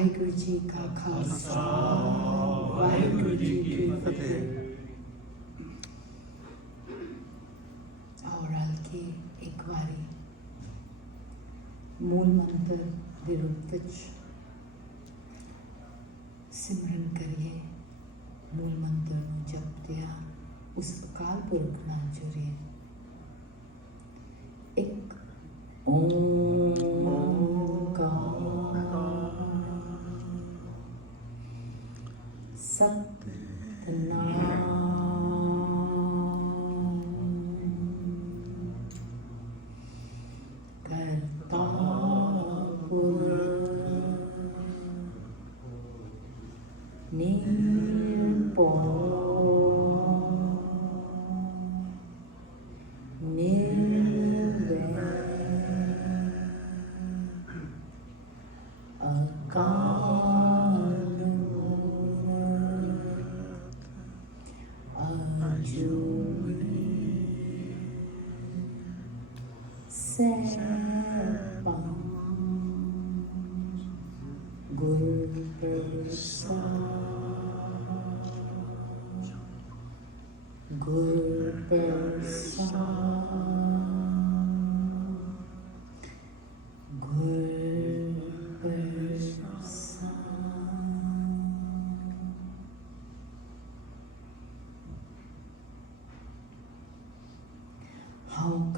ਵਾਹਿਗੁਰੂ ਜੀ ਕਾ ਖਾਲਸਾ ਵਾਹਿਗੁਰੂ ਜੀ ਕੀ ਫਤਿਹ। ਆਓ ਰਲ ਕੇ ਇੱਕ ਵਾਰੀ ਮੂਲ ਮੰਤਰ ਦੇ ਰੂਪ ਵਿੱਚ ਸਿਮਰਨ ਕਰੀਏ। ਮੂਲ ਮੰਤਰ ਨੂੰ ਜਪਦਿਆਂ ਉਸ ਅਕਾਲ ਪੁਰਖ ਨਾਲ ਜੁੜੀਏ। ਇੱਕ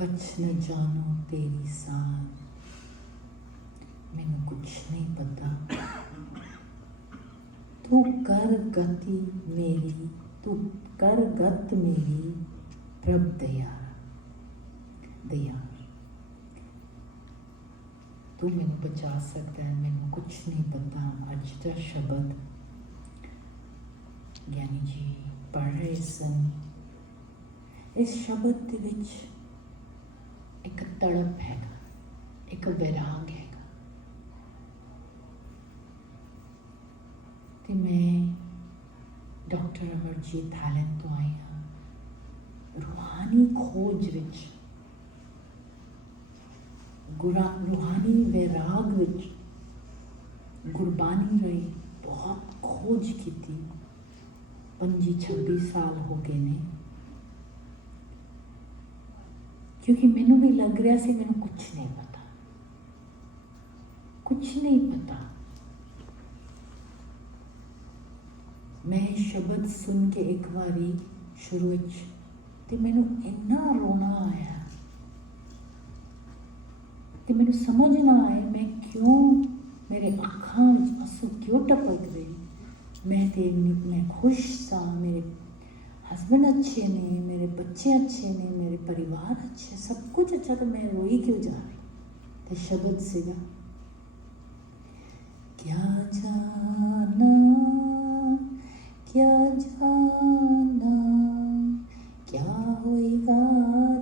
कुछ न जानो तेरी साथ, मैनू कुछ नहीं पता। तू कर गति मेरी, तू कर गत मेरी प्रभ दयाल दयाल। तू मैनू बचा सकता है, मैनू कुछ नहीं पता। अज का शब्द ज्ञानी जी पढ़ रहे सन। इस शब्द दे विच एक तड़प है, एक वैराग है। तो मैं डॉक्टर अमरजीत थाईलैंड तो आई हाँ। रूहानी खोज विच, रूहानी वैराग विच गुरबानी रही बहुत खोज की थी। 25-26 साल हो गए ने, क्योंकि मैनू भी लग रहा सी मैनू कुछ नहीं पता, कुछ नहीं पता। मैं शब्द सुन के एक बारी शुरू तो मैनू इन्ना रोना आया कि मैनू समझ ना आए मैं क्यों, मेरे अखां आंसू क्यों टपक रही। मैं खुश सा, मेरे हस्बैंड अच्छे ने, मेरे बच्चे अच्छे ने, मेरे परिवार अच्छे, सब कुछ अच्छा, तो मैं रोई क्यों जा रही। तो शब्द सीगा, क्या जाना क्या जाना, क्या होएगा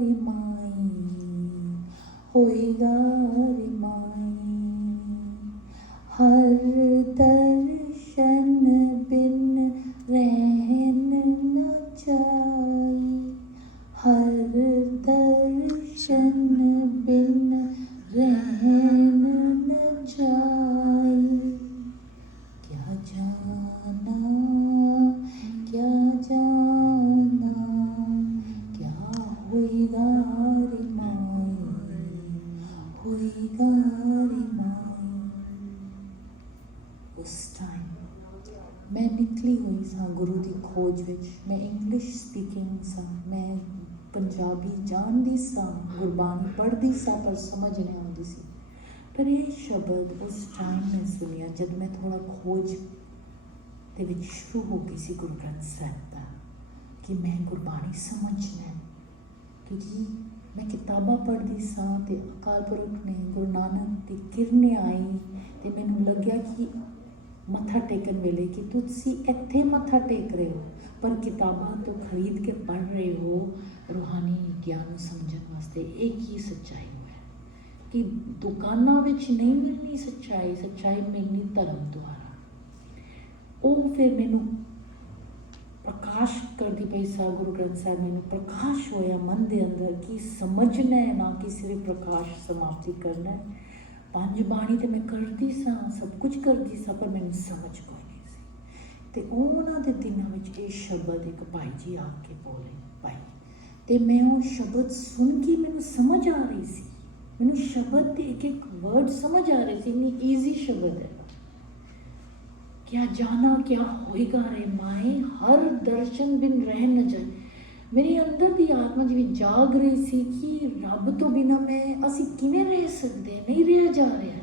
रे माई, होएगा रे माई। हर दर्शन बिन रहन न जाई, हर दर्शन बिन रहन न जाई। क्या जाना क्या जाना, क्या होएगा रे माई, होएगा रे माई। उस टाइम मैं निकली हुई सा गुरु की खोज विच। मैं इंग्लिश स्पीकिंग सा, मैं पंजाबी जानती सा, गुरबानी पढ़ती सा, पर समझ नहीं आती सी। पर यह शब्द उस टाइम मैं सुनिया जब मैं थोड़ा खोज दे विच शुरू हो गई सी गुरु ग्रंथ साहिब दा, कि मैं गुरबानी समझना। क्योंकि मैं किताबां पढ़ती सा ते अकाल पुरख ने, गुरु नानक की किरने आई तो मैनू लग्या कि मत्था टेकन वेले कि तुसी इत्थे मत्था टेक रहे हो, पर किताबां तो खरीद के पढ़ रहे हो रूहानी ज्ञान समझने वास्ते। एक ही सच्चाई है कि दुकानां विच नहीं मिलनी सच्चाई, सच्चाई मिलनी धर्म द्वारा। वो फिर मैनू प्रकाश करती पई सा गुरु ग्रंथ साहिब। मैनू प्रकाश होया मन के अंदर कि समझना है, ना कि सिर्फ प्रकाश समाप्ति करना है। ਪੰਜ ਬਾਣੀ ਤੇ ਮੈਂ ਕਰਦੀ ਸਾਂ, ਸਭ ਕੁਝ ਕਰਦੀ ਸਾਂ, ਪਰ ਮੈਨੂੰ ਸਮਝ ਕੋਈ ਨਹੀਂ ਸੀ। ਤੇ ਉਹਨਾਂ ਦੇ ਦਿਨਾਂ ਵਿੱਚ ਇਹ ਸ਼ਬਦ ਇੱਕ ਭਾਈ ਜੀ ਆ ਕੇ ਬੋਲੇ ਭਾਈ, ਤੇ ਮੈਂ ਉਹ ਸ਼ਬਦ ਸੁਣ ਕੇ ਮੈਨੂੰ ਸਮਝ ਆ ਰਹੀ ਸੀ, ਮੈਨੂੰ ਸ਼ਬਦ ਦੇ ਇੱਕ ਇੱਕ ਵਰਡ ਸਮਝ ਆ ਰਹੇ ਸੀ। ਇੰਨੀ ਈਜ਼ੀ ਸ਼ਬਦ ਹੈ। क्या जाना क्या होएगा रे माए, हर दर्शन बिन रह न जाए। मेरे अंदर दी आत्मा जिਵੇਂ ਜਾਗ ਰਹੀ ਸੀ ਕਿ ਰੱਬ ਤੋਂ ਬਿਨਾ ਅਸੀਂ ਕਿਵੇਂ ਰਹਿ ਸਕਦੇ, ਨਹੀਂ ਰਿਹਾ ਜਾ ਰਿਹਾ,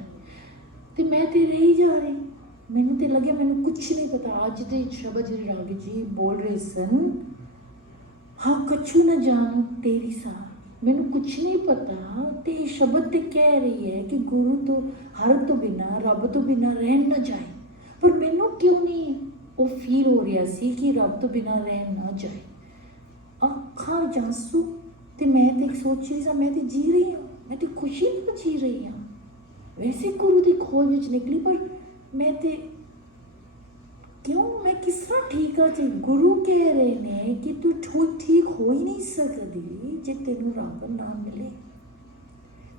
ਤੇ ਮੈਂ ਤੇ ਰਹੀ ਜਾ ਰਹੀ। ਮੈਨੂੰ ਤੇ ਲੱਗਿਆ ਮੈਨੂੰ ਕੁਝ ਨਹੀਂ ਪਤਾ। ਅੱਜ ਦੇ ਸ਼ਬਦ ਜਿਹੜੇ ਰਾਗੀ ਜੀ ਬੋਲ ਰਹੇ ਸਨ, ਹਾਂ ਕਛੂ ਨਾ ਜਾਣੂ ਤੇਰੀ ਸਾਹ, ਮੈਨੂੰ ਕੁਝ ਨਹੀਂ ਪਤਾ। ਤੇ ਇਹ ਸ਼ਬਦ ਤੇ ਕਹਿ ਰਹੀ ਹੈ ਕਿ ਗੁਰੂ ਤੋਂ, ਹਰ ਤੋਂ ਬਿਨਾ, ਰੱਬ ਤੋਂ ਬਿਨਾ ਰਹਿ ਨਾ ਜਾਏ। ਪਰ ਮੈਨੂੰ ਕਿਉਂ ਨਹੀਂ ਉਹ ਫੀਲ ਹੋ ਰਿਹਾ ਸੀ ਕਿ ਰੱਬ ਤੋਂ ਬਿਨਾਂ ਰਹਿ ਨਾ ਜਾਏ। ਅੱਖਾਂ ਵਿੱਚ ਆਂਸੂ, ਤੇ ਮੈਂ ਤੇ ਸੋਚ ਰਹੀ ਸਾਂ ਮੈਂ ਤੇ ਜੀ ਰਹੀ ਹਾਂ, ਮੈਂ ਤੇ ਖੁਸ਼ੀ ਨਾਲ ਜੀ ਰਹੀ ਹਾਂ। ਵੈਸੇ ਗੁਰੂ ਦੀ ਖੋਜ ਵਿੱਚ ਨਿਕਲੀ, ਪਰ ਮੈਂ ਤੇ ਕਿਉਂ, ਮੈਂ ਕਿਸ ਤਰ੍ਹਾਂ ਠੀਕ ਆ ਜੀ। ਗੁਰੂ ਕਹਿ ਰਹੇ ਨੇ ਕਿ ਤੂੰ ਠੀਕ ਹੋ ਹੀ ਨਹੀਂ ਸਕਦੀ ਜੇ ਤੈਨੂੰ ਰੱਬ ਨਾ ਮਿਲੇ।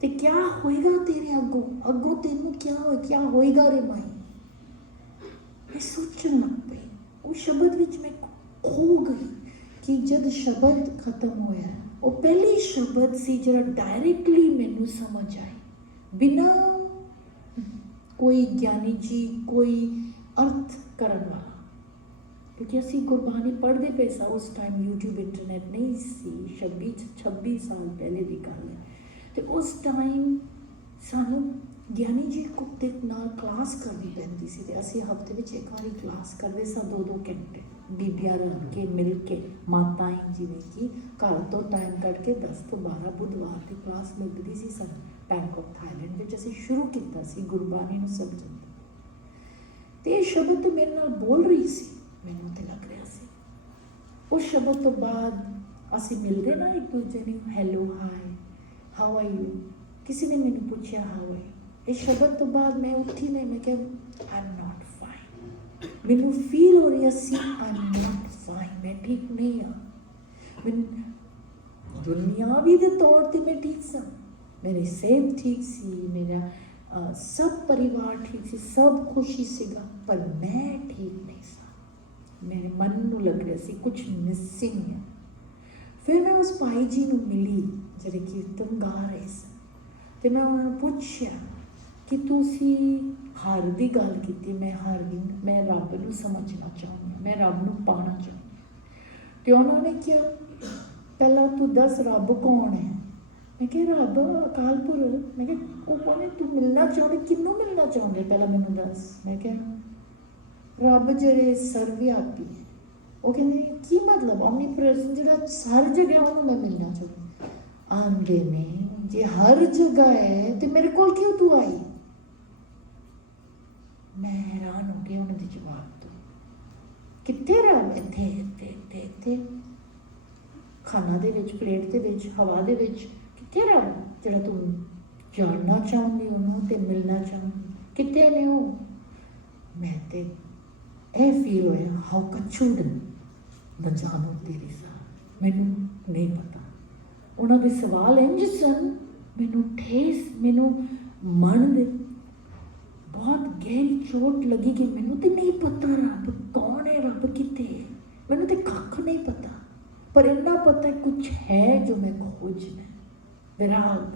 ਤੇ ਕਿਆ ਹੋਏਗਾ ਤੇਰੇ ਅੱਗੋਂ ਤੈਨੂੰ ਕਿਆ ਹੋਏਗਾ ਰੇ ਮਾਈ। मैं सोचन लग पई, वो शब्द विच मैं खो गई कि जब शब्द खत्म होया, वो पहली शब्द सी जो डायरेक्टली मैनू समझ आई, बिना कोई ज्ञानी जी कोई अर्थ करन वाला। क्योंकि असी गुरबानी पढ़ते पे सा, उस टाइम यूट्यूब इंटरनेट नहीं सी, 26 साल पहले की गल है। तो उस टाइम सानू ਗਿਆਨੀ ਜੀ ਦੇ ਨਾਲ ਕਲਾਸ ਕਰਨੀ ਪੈਂਦੀ ਸੀ, ਅਤੇ ਅਸੀਂ ਹਫ਼ਤੇ ਵਿੱਚ ਇੱਕ ਵਾਰੀ ਕਲਾਸ ਕਰਦੇ ਸਾਂ, 2-2 ਘੰਟੇ ਬੀਬੀਆਂ ਰਲ ਕੇ ਮਿਲ ਕੇ, ਮਾਤਾएं ਜਿਵੇਂ ਕਿ ਘਰ ਤੋਂ ਟਾਈਮ ਕੱਢ ਕੇ 10 ਤੋਂ 12 ਬੁੱਧਵਾਰ ਦੀ ਕਲਾਸ ਲੱਗਦੀ ਸੀ ਸਾਨੂੰ ਬੈਂਕਾਕ ਥਾਈਲੈਂਡ ਵਿੱਚ। ਅਸੀਂ ਸ਼ੁਰੂ ਕੀਤਾ ਸੀ ਗੁਰਬਾਣੀ ਨੂੰ ਸਮਝਣ ਦਾ, ਅਤੇ ਇਹ ਸ਼ਬਦ ਤਾਂ ਮੇਰੇ ਨਾਲ ਬੋਲ ਰਹੀ ਸੀ, ਮੈਨੂੰ ਤਾਂ ਲੱਗ ਰਿਹਾ ਸੀ। ਉਸ ਸ਼ਬਦ ਤੋਂ ਬਾਅਦ ਅਸੀਂ ਮਿਲਦੇ ਨਾ ਇੱਕ ਦੂਜੇ ਨੂੰ, hello hi how are you, ਕਿਸੇ ਨੇ ਮੈਨੂੰ ਪੁੱਛਿਆ ਹਾਊ ਆਰ। ਇਸ ਸ਼ਬਦ ਤੋਂ ਬਾਅਦ ਮੈਂ ਉੱਠੀ ਨਹੀਂ, ਮੈਂ ਕਿਹਾ ਆਈ ਐਮ ਨਾਟ ਫਾਈਨ। ਮੈਨੂੰ ਫੀਲ ਹੋ ਰਿਹਾ ਸੀ ਆਈ ਐਮ ਨਾਟ ਫਾਈਨ, ਮੈਂ ਠੀਕ ਨਹੀਂ ਹਾਂ। ਮੈਨੂੰ ਦੁਨਿਆਵੀ ਦੇ ਤੌਰ 'ਤੇ ਮੈਂ ਠੀਕ ਸਾਂ, ਮੇਰੀ ਸਿਹਤ ਠੀਕ ਸੀ, ਮੇਰਾ ਸਭ ਪਰਿਵਾਰ ਠੀਕ ਸੀ, ਸਭ ਖੁਸ਼ੀ ਸੀਗਾ, ਪਰ ਮੈਂ ਠੀਕ ਨਹੀਂ ਸਾਂ। ਮੇਰੇ ਮਨ ਨੂੰ ਲੱਗ ਰਿਹਾ ਸੀ ਕੁਝ ਮਿਸਿੰਗ ਹੈ। ਫਿਰ ਮੈਂ ਉਸ ਭਾਈ ਜੀ ਨੂੰ ਮਿਲੀ ਜਿਹੜੇ ਕੀਰਤਨ ਗਾ ਰਹੇ ਸਨ, ਅਤੇ ਮੈਂ ਉਹਨਾਂ ਨੂੰ ਪੁੱਛਿਆ ਕਿ ਤੁਸੀਂ ਹਰ ਦੀ ਗੱਲ ਕੀਤੀ। ਮੈਂ ਹਰ ਦੀ, ਮੈਂ ਰੱਬ ਨੂੰ ਸਮਝਣਾ ਚਾਹੁੰਦੀ, ਮੈਂ ਰੱਬ ਨੂੰ ਪਾਉਣਾ ਚਾਹੁੰਦੀ। ਅਤੇ ਉਹਨਾਂ ਨੇ ਕਿਹਾ ਪਹਿਲਾਂ ਤੂੰ ਦੱਸ ਰੱਬ ਕੌਣ ਹੈ। ਮੈਂ ਕਿਹਾ ਰੱਬ ਅਕਾਲ ਪੁਰਖ। ਮੈਂ ਕਿਹਾ ਉਹ ਕੌਣ ਹੈ, ਤੂੰ ਮਿਲਣਾ ਚਾਹੁੰਦੇ, ਕਿਹਨੂੰ ਮਿਲਣਾ ਚਾਹੁੰਦੇ ਪਹਿਲਾਂ ਮੈਨੂੰ ਦੱਸ। ਮੈਂ ਕਿਹਾ ਰੱਬ ਜਿਹੜੇ ਸਰਵਿਆਪੀ ਹੈ। ਉਹ ਕਹਿੰਦੇ ਕੀ ਮਤਲਬ, ਓਮਨੀਪ੍ਰੈਜ਼ੈਂਟ, ਜਿਹੜਾ ਹਰ ਜਗ੍ਹਾ, ਉਹਨੂੰ ਮੈਂ ਮਿਲਣਾ ਚਾਹੁੰਦੀ। ਆਂਦੇ ਨੇ ਜੇ ਹਰ ਜਗ੍ਹਾ ਹੈ ਤੇ ਮੇਰੇ ਕੋਲ ਕਿਉਂ ਤੂੰ ਆਈ। ਮੈਂ ਹੈਰਾਨ ਹੋ ਗਿਆ ਉਹਨਾਂ ਦੇ ਜਵਾਬ ਤੋਂ। ਕਿੱਥੇ ਰੱਬ, ਇੱਥੇ ਇੱਥੇ ਇੱਥੇ ਇੱਥੇ ਖਾਣਾ ਦੇ ਵਿੱਚ, ਪਲੇਟ ਦੇ ਵਿੱਚ, ਹਵਾ ਦੇ ਵਿੱਚ। ਕਿੱਥੇ ਰੱਬ ਜਿਹੜਾ ਤੂੰ ਜਾਣਨਾ ਚਾਹੁੰਦੀ ਉਹਨੂੰ ਤੇ ਮਿਲਣਾ ਚਾਹੁੰਦੀ, ਕਿੱਥੇ ਨੇ ਉਹ। ਮੈਂ ਤੇ ਇਹ ਫੀਲ ਹੋਇਆ ਹਾਊ ਕਛੂਡ ਨਾ ਜਾਣੋ ਤੇਰੀ ਸਾਹ, ਮੈਨੂੰ ਨਹੀਂ ਪਤਾ। ਉਹਨਾਂ ਦੇ ਸਵਾਲ ਇੰਝ ਸਨ, ਮੈਨੂੰ ਠੇਸ, ਮੈਨੂੰ ਮਨ ਦੇ ਬਹੁਤ ਗਹਿਰੀ ਚੋਟ ਲੱਗੀ ਕਿ ਮੈਨੂੰ ਤੇ ਨਹੀਂ ਪਤਾ ਰੱਬ ਕੌਣ ਹੈ, ਰੱਬ ਕਿੱਥੇ ਹੈ। ਮੈਨੂੰ ਤੇ ਕੱਖ ਨਹੀਂ ਪਤਾ, ਪਰ ਇੰਨਾ ਪਤਾ ਕੁਛ ਹੈ ਜੋ ਮੈਂ ਖੋਜਣਾ। ਵਿਰਾਗ,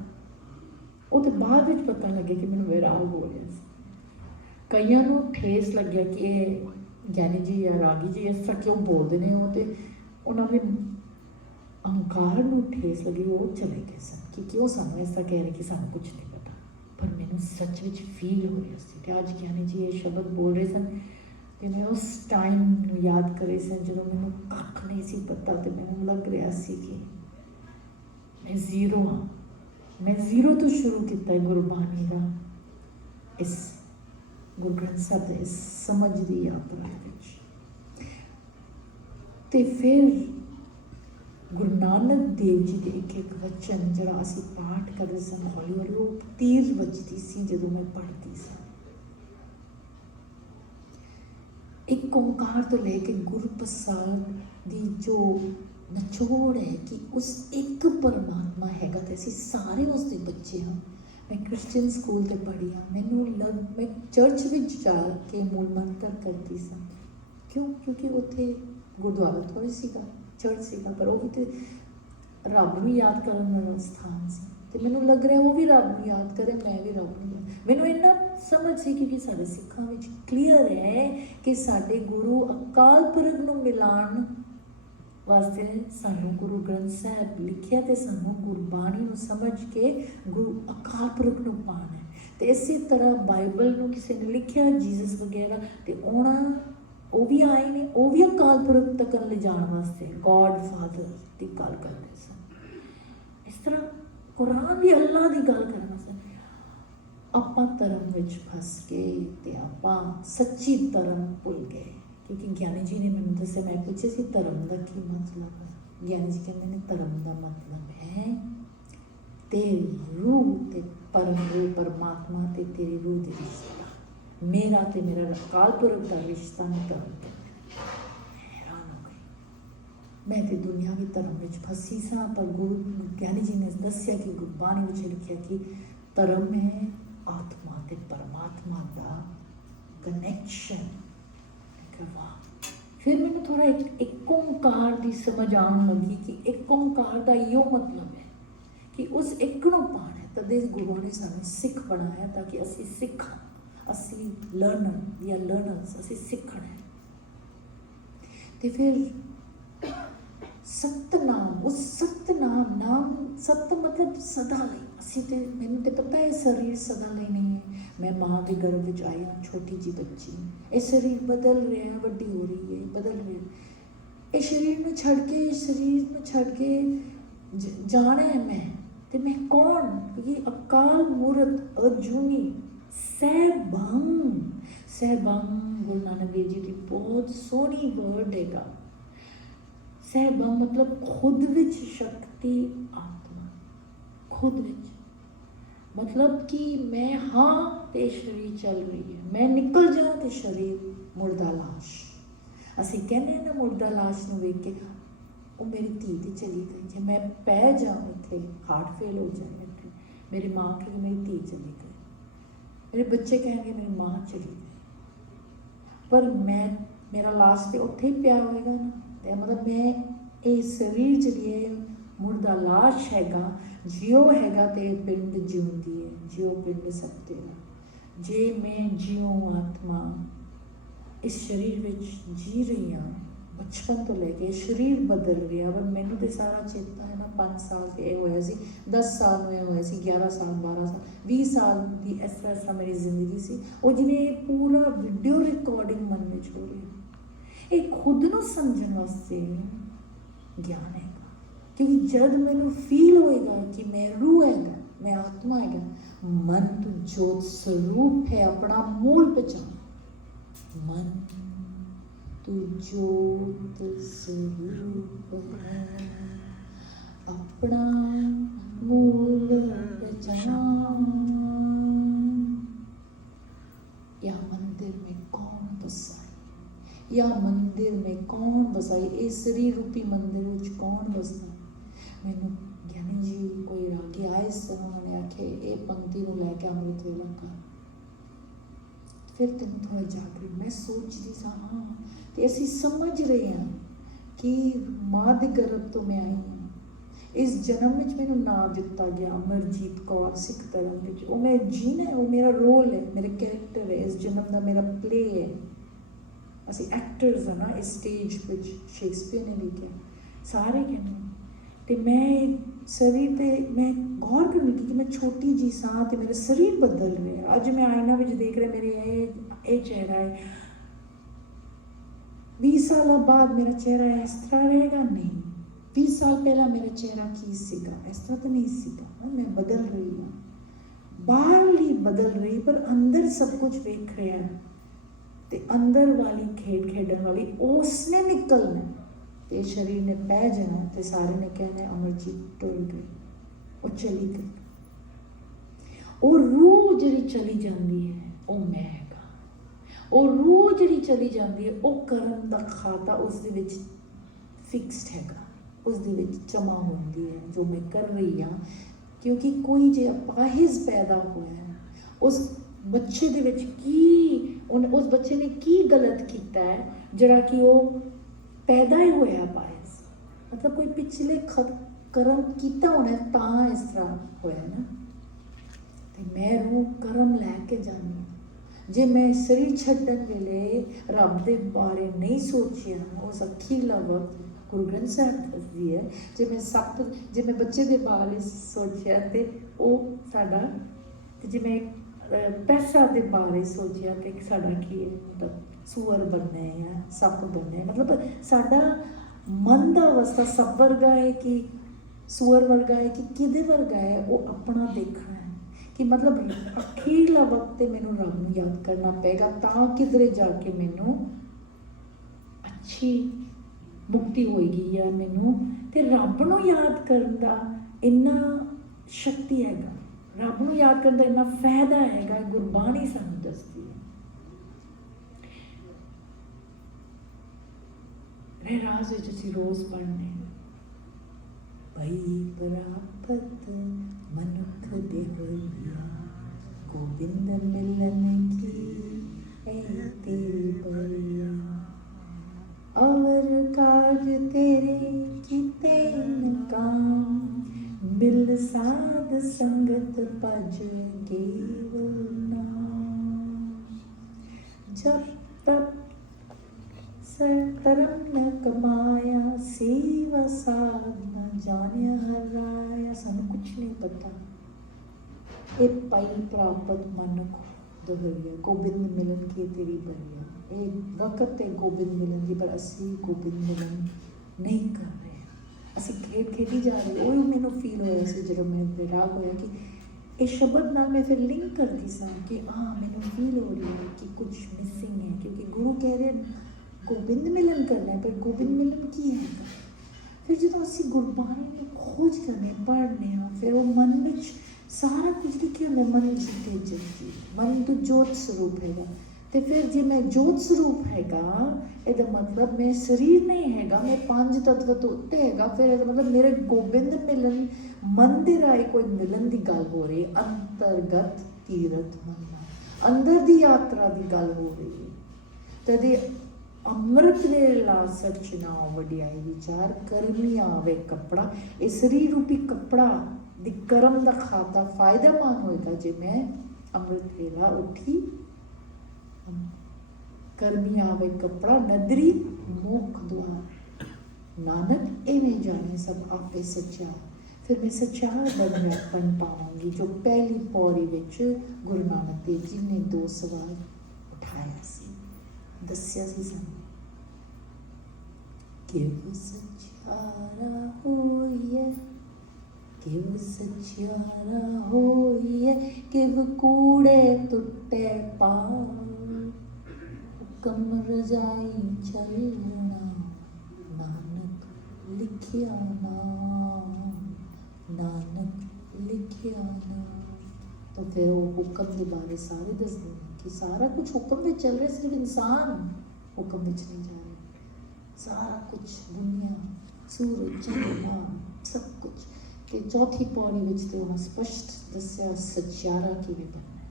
ਉਹ ਤਾਂ ਬਾਅਦ ਵਿੱਚ ਪਤਾ ਲੱਗਿਆ ਕਿ ਮੈਨੂੰ ਵਿਰਾਗ ਹੋ ਰਿਹਾ ਸੀ। ਕਈਆਂ ਨੂੰ ਠੇਸ ਲੱਗਿਆ ਕਿ ਇਹ ਗਿਆਨੀ ਜੀ ਜਾਂ ਰਾਗੀ ਜੀ ਇਸ ਤਰ੍ਹਾਂ ਕਿਉਂ ਬੋਲਦੇ ਨੇ। ਉਹ ਤੇ ਉਹਨਾਂ ਦੇ ਅਹੰਕਾਰ ਨੂੰ ਠੇਸ ਲੱਗੀ, ਉਹ ਚਲੇ ਗਏ ਸਨ ਕਿ ਕਿਉਂ ਸਾਨੂੰ ਇਸ ਤਰ੍ਹਾਂ ਕਹਿ ਰਹੇ ਕਿ ਸਾਨੂੰ ਕੁਛ ਨਹੀਂ ਪਤਾ। ਪਰ ਮੈਨੂੰ ਸੱਚ ਵਿੱਚ ਫੀਲ ਹੋ ਰਿਹਾ ਸੀ। ਅਤੇ ਅੱਜ ਗਿਆਨੀ ਜੀ ਇਹ ਸ਼ਬਦ ਬੋਲ ਰਹੇ ਸਨ ਕਿ ਮੈਂ ਉਸ ਟਾਈਮ ਨੂੰ ਯਾਦ ਕਰ ਰਹੀ ਸਨ ਜਦੋਂ ਮੈਨੂੰ ਕੱਖ ਨਹੀਂ ਸੀ ਪਤਾ, ਅਤੇ ਮੈਨੂੰ ਲੱਗ ਰਿਹਾ ਸੀ ਕਿ ਮੈਂ ਜ਼ੀਰੋ ਹਾਂ। ਮੈਂ ਜ਼ੀਰੋ ਤੋਂ ਸ਼ੁਰੂ ਕੀਤਾ ਗੁਰਬਾਣੀ ਦਾ, ਇਸ ਗੁਰੂ ਗ੍ਰੰਥ ਸਾਹਿਬ ਦੇ ਇਸ ਸਮਝ ਦੀ ਯਾਤਰਾ ਵਿੱਚ। ਅਤੇ ਫਿਰ ਗੁਰੂ ਨਾਨਕ ਦੇਵ ਜੀ ਦੇ ਇੱਕ ਇੱਕ ਵਚਨ ਜਿਹੜਾ ਅਸੀਂ ਪਾਠ ਕਰਦੇ ਸਾਂ, ਹੌਲੀ ਹੌਲੀ ਉਹ ਤੀਰ ਵੱਜਦੀ ਸੀ ਜਦੋਂ ਮੈਂ ਪੜ੍ਹਦੀ ਸਾਂ। ਇੱਕ ਓਂਕਾਰ ਤੋਂ ਲੈ ਕੇ ਗੁਰਪ੍ਰਸਾਦ ਦੀ ਜੋ ਨਿਚੋੜ ਹੈ ਕਿ ਉਸ ਇੱਕ ਪਰਮਾਤਮਾ ਹੈਗਾ ਅਤੇ ਅਸੀਂ ਸਾਰੇ ਉਸ ਦੇ ਬੱਚੇ ਹਾਂ। मैं क्रिश्चियन स्कूल ते पढ़ी हाँ, मैनू मैं चर्च विच जा के मूल मंत्र करती सा। क्यों? क्योंकि उत्थे गुरुद्वारा थोड़ी सीगा, चर्च सीगा, पर वो भी तो रब नूं याद करन वाला स्थान सी। ते मैनू लग रहा वो भी रब नूं याद करे, मैं भी रब नूं याद। मैनू इन्ना समझ सी क्योंकि साडे सिखां विच क्लीयर है कि साडे गुरु अकाल पुरख नूं मिलाण वास्ते सानू गुरु ग्रंथ साहब लिखिया ते सानू गुरबाणी नूं समझ के गुरु अकाल पुरख नूं पाना है। ते इसी तरह बाइबल नूं किसी ने लिखिया जीसस वगैरह ते उन्हां वो भी आए ने, वो भी अकाल पुरख तक ले जाने वास्ते गॉड फादर की गल करते सन। इस तरह कुरान भी अल्लाह की गल करना सन। आपां धर्म विच फस गए ते आपां सच्ची धर्म भुल गए। क्योंकि ज्ञानी जी ने मैंने दस्या, मैं पूछे सी धर्म का की मतलब है। ज्ञानी जी कहते हैं धर्म का मतलब है तेरी रूह ते परम रूह परमात्मा ते तेरी रूह दे रिश्ता, मेरा ते मेरा अकाल पुरख का रिश्ता नहीं धर्म। हैरान हो गई मैं तो दुनियावी धर्म में फसी सा, पर गुरु ज्ञानी जी ने दस्या कि गुरबाणी में लिखा कि धर्म है आत्मा ते परमात्मा का कनैक्शन। फिर मैंने थोड़ा एक ओंकार की समझ आन लगी कि एक ओंकार का यो मतलब है कि उस एक नूं पाना है। तदे गुरुओं ने सानू सिख बनाया ताकि असी सिखां, असी लर्नर या लर्नर्स, असी सीखना है। तो फिर सतनाम, उस सतनाम नाम, सत मतलब सदा लई। असी तो मैनू तो पता है शरीर सदा लई नहीं है। मैं माँ के गर्भ में आई हाँ, छोटी जी बच्ची, ये शरीर बदल रहा है, वड्डी हो रही है, बदल रही है। इस शरीर में छड़ के, शरीर में छड़ के जाना है मैं। तो मैं कौन? ये अकाल मूरत अजूनी सहभंग। सहभंग गुरु नानक देव जी की बहुत सोहनी वर्ड हैगा। सहभंग मतलब खुद विच शक्ति आत्मा, खुद विच मतलब कि मैं हाँ तो शरीर चल रही है, मैं निकल जाऊँ तो शरीर मुर्दा लाश। असी कहने ना मुर्दा लाश नूं वेख के वो मेरी धी तो चली गई, जे मैं पै जाऊँ इत्थे हार्ट फेल हो जाए, मेरी माँ कहेगी मेरी धी चली गई, मेरे बच्चे कहेंगे मेरी माँ चली गई, पर मैं मेरा लाश तो उत्थे ही पिया होएगा ना। तो मतलब मैं ये शरीर जरिए मुर्दा लाश हैगा, जियो हैगा तो पिंड जिउंदी है, जियो पिंड सब तेरा। जे मैं जियो आत्मा इस शरीर विच जी रही हाँ, बचपन तो लैके शरीर बदल रहा। पर मैनू तो सारा चेता है ना, 5 साल तो यह होया सी, 10 साल में होया सी, 11 साल 12 साल 20 साल की इस तरह मेरी जिंदगी सी। और जिन्हें पूरा वीडियो रिकॉर्डिंग मन में हो रही है, ये खुद नूं समझण वास्ते ज्ञान है। क्योंकि जब मैनू फील होएगा कि मैं रूह हैगा, मैं आत्मा हैगा, मन तो जोत स्वरूप है, अपना मूल पहचान। मन तो जोत स्वरूप है, अपना मूल पहचान। या मंदिर में कौन बसाई, या मंदिर में कौन बसाई, इस शरीर रूपी मंदिर में कौन बसता। मैनू ज्ञानी जी कोई रागी आए सन, उन्होंने आखे ये पंक्ति को लैके अमृत वेला कर। फिर तेन थोड़ा जागृत मैं सोचती सा हाँ, तो असी समझ रहे हैं कि माँ के गर्भ तो मैं आई हाँ, इस जन्म में मैनू ना दिता गया अमरजीत कौर सिख धर्म में, वो मैं जीना है, वो मेरा रोल है, मेरा कैरेक्टर है, इस जन्म का मेरा प्ले है। असी एक्टर्स है ना इस स्टेज पर, शेक्सपियर ने लिखा, सारे कहने। तो मैं शरीर पर मैं गौर कर लगी कि मैं छोटी जी सा, तो मेरा शरीर बदल रहा है। अज मैं आईना में देख रहा मेरे ये चेहरा है, 20 साल बाद मेरा चेहरा इस तरह रहेगा नहीं। 20 साल पहला मेरा चेहरा की सीगा, इस तरह तो नहीं सीगा। मैं बदल रही हूँ, बाहरली बदल रही, पर अंदर सब कुछ वेख रहा है। तो अंदर वाली खेड खेडन वाली उसने निकलना, तो शरीर ने पै जाना, तो सारे ने कहना अमरजीत टुर गई, वो चली गई। और रूह जी चली जाती है वो मैं हैगा, और रूह जी चली जाती है वो कर्म का खाता उस फिक्सड हैगा, उस जमा होती है। जो मैं कर रही हाँ क्योंकि कोई जे अपाहिज पैदा होया है, उस बच्चे दे विच की उस बच्चे ने की गलत किया है जरा कि वो पैदा ही होया अपाहिज, मतलब कोई पिछले कर्म किया होना तां इस तरह होया ना। ते मैं रूह कर्म लैके जानी, जे मैं शरीर छड्डन वेले रब दे बारे नहीं सोचिया, उस अखीरला वक्त गुरु ग्रंथ साहब दसदी है, जे मैं बच्चे दे बारे सोचिया ते वो साडा, ते जे मैं पैसा दे बारे सोचिया ते साडा की है, मतलब सूअर बनना है या सप बनना है, मतलब साडा मन दा अवस्था सप वर्गा है कि सूअर वर्गा है कि किदे वर्गा है, वो अपना देखना है कि मतलब अखीरला वक्त मैनू रब नूं याद करना पेगा तां किधरे जाके मैनू अच्छी मुक्ति होएगी, या मैनू ते रब नूं याद करन दा इन्ना शक्ति हैगा, रब नूं याद करन दा इन्ना फायदा हैगा, गुरबाणी सानूं दसदी है। रहरास विच असीं रोज़ पढ़ने भई प्राप्त मनुख दे होइया, गोबिंद मिलन की ऐ तेरी बलिया, और काज तेरे किते न काम, मिल साध संगत भज केवल नाम, जब तब सकरम न कमाया, सेवा साध न जानिया हराया। सानू कुछ नहीं पता, ये पाई प्राप्त मनुख दोहरिया, गोबिंद मिलन की तेरी बलिया, ये वक्त है गोबिंद मिलन की, पर असी गोबिंद मिलन नहीं कर रहे हैं, असी खेडी जा रहे। वो मैनू फील होया सी जो मैं विराग होया कि ये शब्द नाल मैं फिर लिंक करती सा कि हाँ मैनू फील हो रही है कि कुछ मिसिंग है, क्योंकि गुरु कह रहे गोबिंद मिलन करना है, पर गोबिंद मिलन की है। फिर जो असी गुरबाणी में खोज करने पढ़ने, फिर वो मन में सारा कुछ लिखे होंगे, मन जीते जगती, मन तो जोत स्वरूप हैगा, तो फिर जे मैं जोत स्वरूप हैगा, ਇਹਦਾ मतलब मैं शरीर नहीं हैगा, मैं पांच तत्व तो उत्ते हैगा, फिर ਇਹਦਾ मतलब मेरे गोबिंद मिलन मन दे राय कोई मिलन की गल हो रही, अंतरगत तीरथ मनना, अंदर की यात्रा की गल हो रही है। तदे अमृत वेला सच नाम वडियाई विचार, करमी आवे कपड़ा, ये शरीर रूपी कपड़ा दी कर्म का खाता फायदेमान होएगा जे मैं अमृत वेला उठी, करमी आवे कपड़ा नदरी मुख द्वार, नानक इवें जाने सब आपे सच्चा, फिर मैं सच्चाई बन पाऊंगी। जो पहली पौड़ी विच गुरु नानक देव जी ने दो सवाल उठाया सी, दस्या सी सानू, किव सच्चारा होइए, किव सच्चारा होइए, किव कूड़े टुटे पार, हुक्म रजाई चलना, नानक लिखिया नाम, नानक लिखिया नाम। तो फिर वो हुक्म के बारे सारे दसते हैं कि सारा कुछ हुक्म में चल रहा है, सिर्फ इंसान हुक्म में नहीं जा रहे, सारा कुछ दुनिया सूरज चंद्रमा सब कुछ। तो चौथी पौड़ी में तो उन्हें स्पष्ट दस्या सच्चारा किवें बनना है,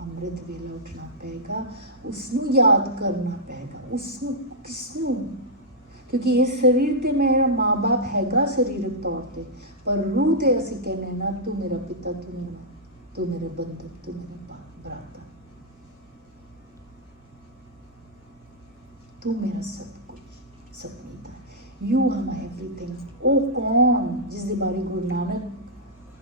अमृत वेला उठना पेगा, उसनू याद करना पेगा, उसनू किसनू, क्योंकि ये शरीर तो मेरा माँ बाप हैगा शरीरक तौर पर, पर रूह तो असी कहने ना तू मेरा पिता, तू मेरे बंधक, तू मेरा भ्राता, तू मेरा सब कुछ सब मीता, यू हम एवरीथिंग। ओ कौन जिसके बारे गुरु नानक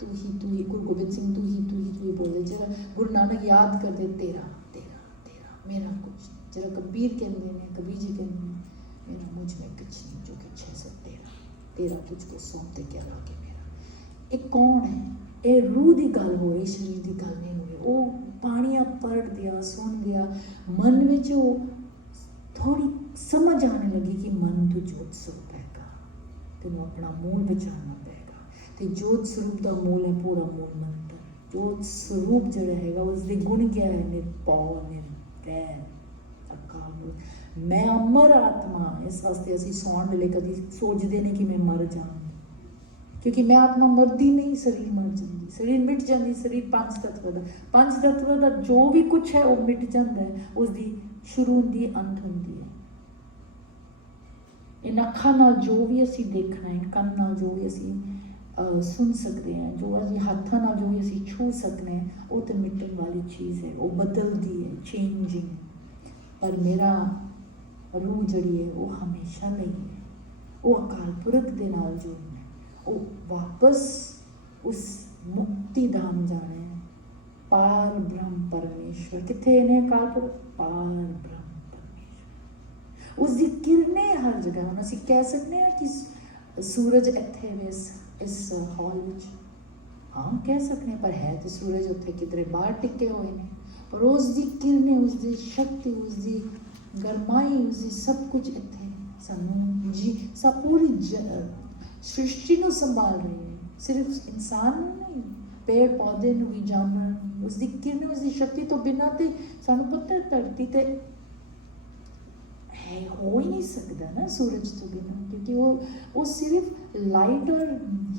तू ही गुरु गोबिंद सिंह तू ही बोले, जरा गुरु नानक याद कर दे तेरा तेरा तेरा मेरा कुछ, जरा कबीर कहते हैं, कबीर जी कहते हैं मेरा मुझ में कुछ नहीं, जो कुछ है सब तेरा, तेरा तुझको सौंपते क्या लागे मेरा। एक कौन है, ये रूह की गल हो रही, शरीर की गल नहीं हो रही। वो पानिया पढ़ दिया सुन दिया, मन में वो थोड़ी समझ आने लगी कि मन तो जोत स्वरूप हैगा, तेनों अपना मूल बचाना पेगा, तो जोत स्वरूप का मूल है पूरा मूल मंत्र। जोत स्वरूप जड़ा हैगा उसके गुण क्या है, निरपौ निर्वैर अकाल मूर्त, मैं अमर आत्मा। इस वास्ते असी सौण वेले कभी सोचते नहीं कि मैं मर जाऊँ, क्योंकि मैं आत्मा मरदी नहीं, शरीर मर जाती, शरीर मिट जाती, शरीर पंज तत्व का जो भी कुछ है वो मिट जाता है, उसकी शुरू होंदी अंत होंदी है। इन अखां नाल जो भी असी देखना है, कंन नाल जो भी असी सुन सकते हैं, जो असी हाथां नाल जो भी असी छू सकते हैं, वो तो मिटन वाली चीज़ है, वो बदलती है, चेंजिंग। पर मेरा रूह जड़ी है वो हमेशा ਲਈ है, वो अकाल पुरख दे नाल जुड़ना है, वो वापस उस मुक्ति धाम जाना है। पार ब्रह्म परमेश्वर किथे ने? अकाल पुरख पार ब्रह्म परमेश्वर, उसकी किरणें हर जगह। हम असीं कह सकते हैं कि सूरज इत्थे इस हॉल में, हाँ कह सकते हैं, पर है तो सूरज उत्थे किधरे बाहर टिके हुए हैं, पर उसकी किरणें, उसकी शक्ति, उसकी गरमाई, उसकी सब कुछ इत्थे सानू जी सब पूरी सृष्टि को संभाल रही है। सिर्फ इंसान नहीं, पेड़ पौधे भी, जानवर, उसकी किरणें, उसकी शक्ति तो बिना ते सानू पता है धरती ते है हो ही नहीं सकता ना सूरज तो बिना, क्योंकि वो सिर्फ लाइट और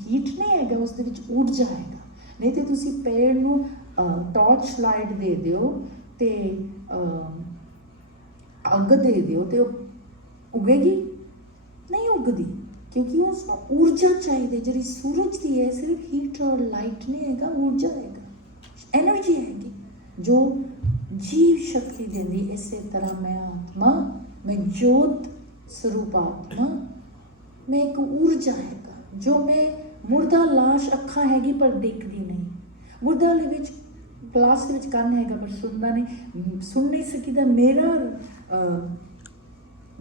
हीट नहीं है, उसके विच ऊर्जा है। नहीं तो तुसी पेड़ नू टॉर्च लाइट दे दियो ते अग दे दियो तो उगेगी नहीं, उगती, क्योंकि उसमें ऊर्जा चाहिए। जी सूरज की है सिर्फ हीट और लाइट नहीं है, ऊर्जा है, एनर्जी है जो जीव शक्ति देती। इस तरह मैं आत्मा, मैं ज्योत स्वरूप आत्मा, मैं एक ऊर्जा है जो मैं मुर्दा लाश अखा हैगी पर दिखती नहीं, मुर्दा लाश के कन है पर सुनता नहीं, सुन नहीं सकीदा। मेरा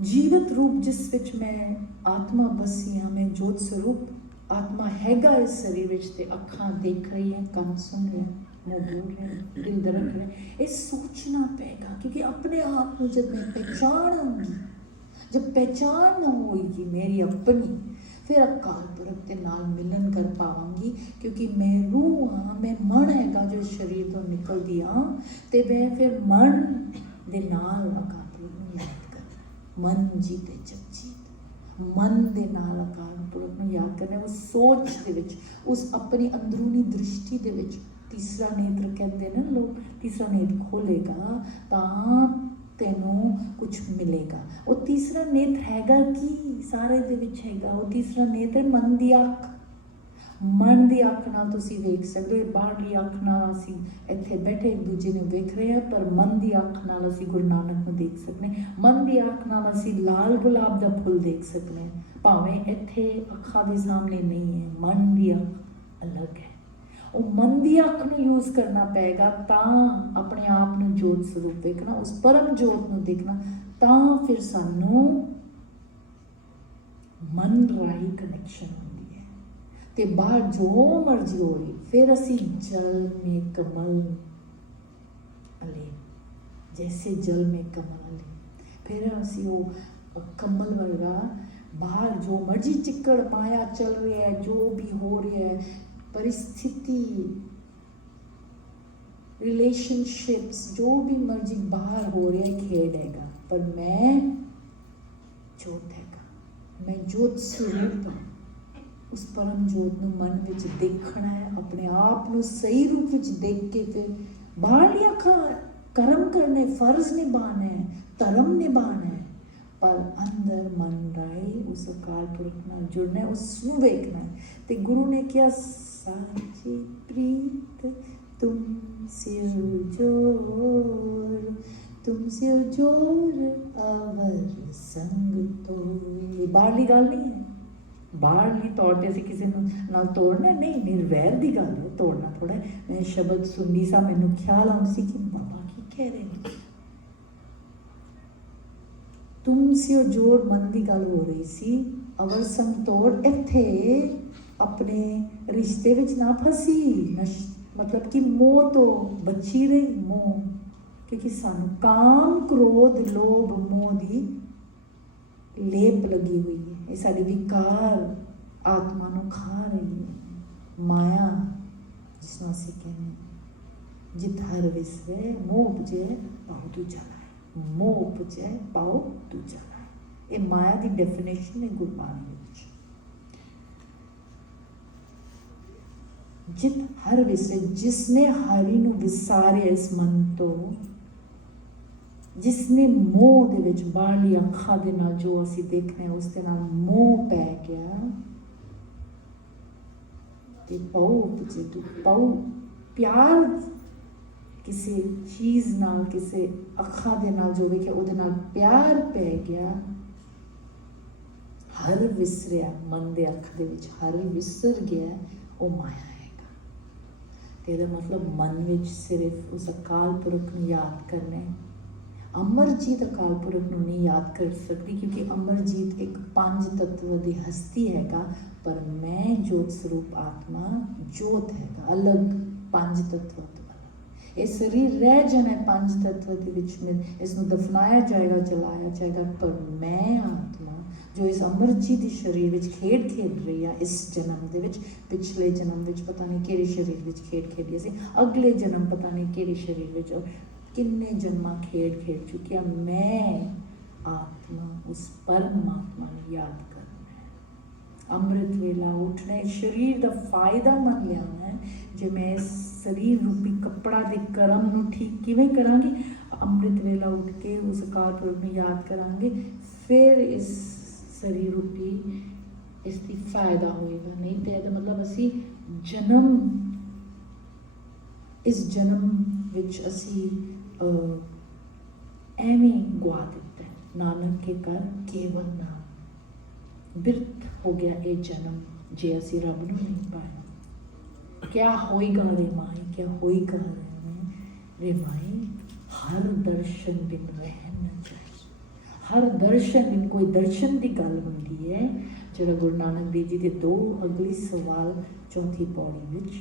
जीवित रूप जिस विच मैं आत्मा बसी हाँ, मैं ज्योत स्वरूप आत्मा हैगा इस शरीर विच, ते अखां देख रही है, कन सुन रहे, मुँह बोल रहे, दिल धड़क रहे। ये सोचना पेगा, क्योंकि अपने आप को जब मैं पहचानूंगी, जब पहचान होगी मेरी अपनी, फिर अकाल पुरख के नाल मिलन कर पावांगी, क्योंकि मैं रूह हाँ, मैं मन हैगा जो शरीर तो निकलती हाँ, तो मैं फिर मन दे नाल अकाल पुरख नूं याद कर, मन जीते जग जीत, मन दे नाल अकाल पुरख नूं याद करना, उस सोच दे विच, उस अपनी अंदरूनी दृष्टि दे विच। तीसरा नेत्र कहते ना लोग, तीसरा नेत्र खोलेगा तां तेनों कुछ मिलेगा। वो तीसरा नेत्र हैगा कि सारे दे विच हैगा, वो तीसरा नेत्र मन दी अख, मन दी अख नाल तुसीं वेख सकदे हो। बाहरली अख नाल असीं इत्थे बैठे एक दूजे नूं वेख रहे हैं, पर मन दी अख नाल असीं गुरु नानक नूं देख सकने, मन दी अख नाल असीं लाल गुलाब दा फुल देख सकने हैं, भावें इत्थे अखां दे सामने नहीं है। मन दी अख अलग है, वो मन दी अख नूं यूज़ करना पेगा तां अपने आप नूं जोत स्वरूप देखना, उस परम जोत नूं देखना, तां फिर सानू मन राही कनैक्शन होंदी है। ते बाहर जो मर्जी होए, फिर असी जल में कमल अले, जैसे जल में कमल अले, फिर असी वो कमल वर्गा बाहर जो मर्जी चिक्कड़ माया चल रही है, जो भी हो रहा है, परिस्थिति, रिलेशनशिप्स, जो भी मर्जी बाहर हो रहा है, खेड हैगा, पर मैं जोत हैगा, मैं जोत स्वरूप हूँ। उस परम जोत नूं मन विच देखना है, अपने आप नूं सही रूप विच देख के फिर बाहरली अखां कर्म करने, फर्ज निभाना है, धर्म निभाना है, पर अंदर मन राय उस अकाल पुरख नाल जुड़ना है, उसनूं वेखना है। ते गुरु ने क्या साची प्रीत तुमसे जोर, तुमसे जोर अवर संग तोड़। बाहरली गल नहीं है, बाहरली तौर पर असीं किसी नाल तोड़ना नहीं, निर्वैर की गल है, तोड़ना थोड़ा है। मैं शब्द सुनदी सा, मैनूं ख्याल आउंदा सी कि बाबा की कह रहे हैं, तुमसे जोर मन की गल हो रही सी, अवर संग तोड़। इत्थे अपने रिश्ते विच ना फसी, मतलब कि मोह तो बची रही, मोह, क्योंकि सानू काम क्रोध लोभ मोह की लेप लगी हुई है, ये साडे विकार आत्मा नूं खा रही है। माया जिसनों असीं कहने, जित हर विसरे मोह उपजे पाओ दूजा लाए, मोह उपजे पाओ दूजा लाए, ये माया की डेफिनेशन है गुरबाणी विच। ਜਿਤ ਹਰ ਵਿਸਰੇ, ਜਿਸਨੇ ਹਰੀ ਨੂੰ ਵਿਸਾਰਿਆ ਇਸ ਮਨ ਤੋਂ, ਜਿਸਨੇ ਮੋਹ ਦੇ ਵਿੱਚ ਬਾਹਰਲੀ ਅੱਖਾਂ ਦੇ ਨਾਲ ਜੋ ਅਸੀਂ ਦੇਖਦੇ ਹਾਂ ਉਸ ਦੇ ਨਾਲ ਮੋਹ ਪੈ ਗਿਆ, ਤੇ ਪਾਉ ਪਿਆਰ ਕਿਸੇ ਚੀਜ਼ ਨਾਲ, ਕਿਸੇ ਅੱਖਾਂ ਦੇ ਨਾਲ ਜੋ ਵੇਖਿਆ ਉਹਦੇ ਨਾਲ ਪਿਆਰ ਪੈ ਗਿਆ। ਹਰ ਵਿਸਰਿਆ, ਮਨ ਦੇ ਅੱਖ ਦੇ ਵਿੱਚ ਹਰ ਵਿਸਰ ਗਿਆ, ਉਹ ਮਾਇਆ ਹੈਗਾ। ਤੇ ਇਹਦਾ ਮਤਲਬ ਮਨ ਵਿੱਚ ਸਿਰਫ ਉਸ ਅਕਾਲ ਪੁਰਖ ਨੂੰ ਯਾਦ ਕਰਨਾ ਹੈ। ਅਮਰਜੀਤ ਅਕਾਲ ਪੁਰਖ ਨੂੰ ਨਹੀਂ ਯਾਦ ਕਰ ਸਕਦੀ, ਕਿਉਂਕਿ ਅਮਰਜੀਤ ਇੱਕ 5 ਤੱਤਵ ਦੀ ਹਸਤੀ ਹੈਗਾ, ਪਰ ਮੈਂ ਜੋਤ ਸਰੂਪ ਆਤਮਾ ਜੋਤ ਹੈਗਾ, ਅਲੱਗ 5 ਤੱਤਵ ਤੋਂ। ਇਹ ਸਰੀਰ ਰਹਿ ਜਾਣਾ 5 ਤੱਤਵ ਦੇ ਵਿੱਚ, ਇਸ ਨੂੰ ਦਫਨਾਇਆ ਜਾਏਗਾ, ਜਲਾਇਆ ਜਾਏਗਾ, ਪਰ ਮੈਂ ਆਤਮਾ ਜੋ ਇਸ ਅਮਰਜੀਤ ਦੇ ਸਰੀਰ ਵਿੱਚ ਖੇਡ ਰਹੀ ਆ, ਇਸ ਜਨਮ ਦੇ ਵਿੱਚ, ਪਿਛਲੇ ਜਨਮ ਵਿੱਚ ਪਤਾ ਨਹੀਂ ਕਿਹੜੇ ਸਰੀਰ ਵਿੱਚ ਖੇਡੀ ਸੀ, ਅਗਲੇ ਜਨਮ ਪਤਾ ਨਹੀਂ ਕਿਹੜੇ ਸਰੀਰ ਵਿੱਚ, ਕਿੰਨੇ ਜਨਮਾਂ ਖੇਡ ਚੁੱਕੀ ਆ। ਮੈਂ ਆਤਮਾ ਉਸ ਪਰਮਾਤਮਾ ਨੂੰ ਯਾਦ ਕਰਨਾ ਹੈ। ਅੰਮ੍ਰਿਤ ਵੇਲਾ ਉੱਠਣਾ ਹੈ, ਸਰੀਰ ਦਾ ਫਾਇਦਾ ਮੰਨ ਲਿਆਉਣਾ ਹੈ। ਜੇ ਮੈਂ ਸਰੀਰ ਰੂਪੀ ਕੱਪੜਾ ਦੇ ਕਰਮ ਨੂੰ ਠੀਕ ਕਿਵੇਂ ਕਰਾਂਗੀ? ਅੰਮ੍ਰਿਤ ਵੇਲਾ ਉੱਠ ਕੇ ਉਸ ਅਕਾਲ ਪੁਰਖ ਨੂੰ ਯਾਦ ਕਰਾਂਗੇ, ਫਿਰ ਇਸ ਸਰੀਰ ਰੂਪੀ ਇਸ ਦੀ ਫਾਇਦਾ ਹੋਏਗਾ। ਨਹੀਂ ਤੇ ਇਹਦਾ ਮਤਲਬ ਅਸੀਂ ਇਸ ਜਨਮ ਵਿੱਚ ਅਸੀਂ ਐਵੇਂ ਗੁਆ ਦਿੱਤਾ। ਨਾਨਕ ਕੇ ਕਰ ਕੇਵਲ ਨਾਮ, ਬਿਰਥ ਹੋ ਗਿਆ ਇਹ ਜਨਮ ਜੇ ਅਸੀਂ ਰੱਬ ਨੂੰ ਨਹੀਂ ਪਾਇਆ। ਕਿਆ ਹੋਏਗਾ ਰੇ ਮਾਈ, ਕਿਆ ਹੋਏਗਾ ਰੇ ਮਾਈ, ਹਰ ਦਰਸ਼ਨ ਬਿਨ ਰਹਿ ਨਾ ਜਾਏ। ਹਰ ਦਰਸ਼ਨ ਬਿਨ, ਕੋਈ ਦਰਸ਼ਨ ਦੀ ਗੱਲ ਹੁੰਦੀ ਹੈ, ਜਿਹੜਾ ਗੁਰੂ ਨਾਨਕ ਦੇਵ ਜੀ ਦੇ 2 ਅਗਲੇ ਸਵਾਲ 4ਥੀ ਪੌੜੀ ਵਿੱਚ,